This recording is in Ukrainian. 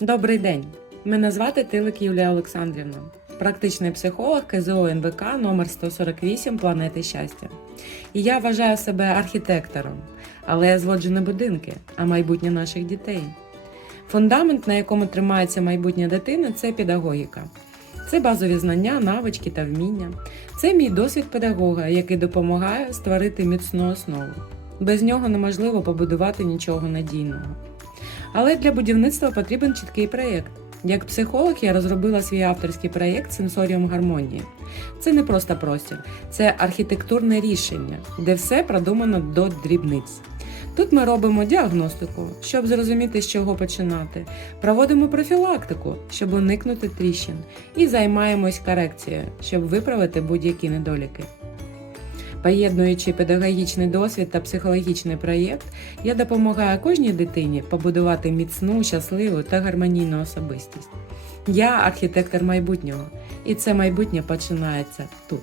Добрий день. Мене звати Тилик Юлія Олександрівна, практичний психолог КЗО НВК номер 148 Планети щастя. І я вважаю себе архітектором, але я зводжу не будинки, а майбутнє наших дітей. Фундамент, на якому тримається майбутнє дитини, це педагогіка. Це базові знання, навички та вміння. Це мій досвід педагога, який допомагає створити міцну основу. Без нього неможливо побудувати нічого надійного. Але для будівництва потрібен чіткий проєкт. Як психолог я розробила свій авторський проєкт Сенсоріум гармонії. Це не просто простір, це архітектурне рішення, де все продумано до дрібниць. Тут ми робимо діагностику, щоб зрозуміти, з чого починати, проводимо профілактику, щоб уникнути тріщин, і займаємось корекцією, щоб виправити будь-які недоліки. Поєднуючи педагогічний досвід та психологічний проєкт, я допомагаю кожній дитині побудувати міцну, щасливу та гармонійну особистість. Я архітектор майбутнього, і це майбутнє починається тут.